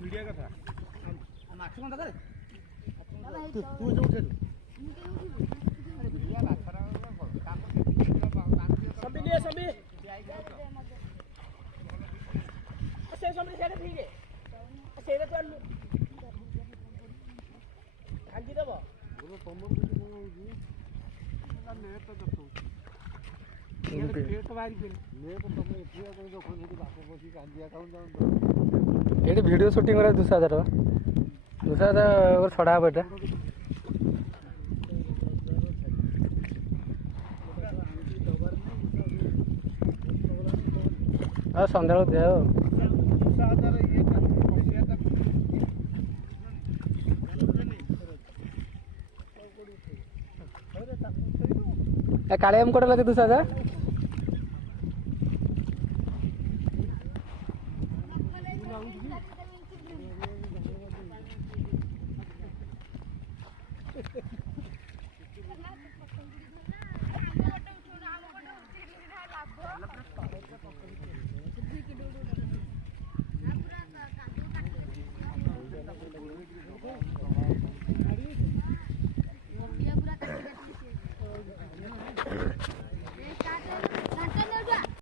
video କଥା ମାଛ କଣ ଦରକାର ତୁ ଯୋଉ ये वीडियो शूटिंग करा 2000 छड़ा बेटा सन्ध्या दिया काले कोटे लगे 2000 लाउंज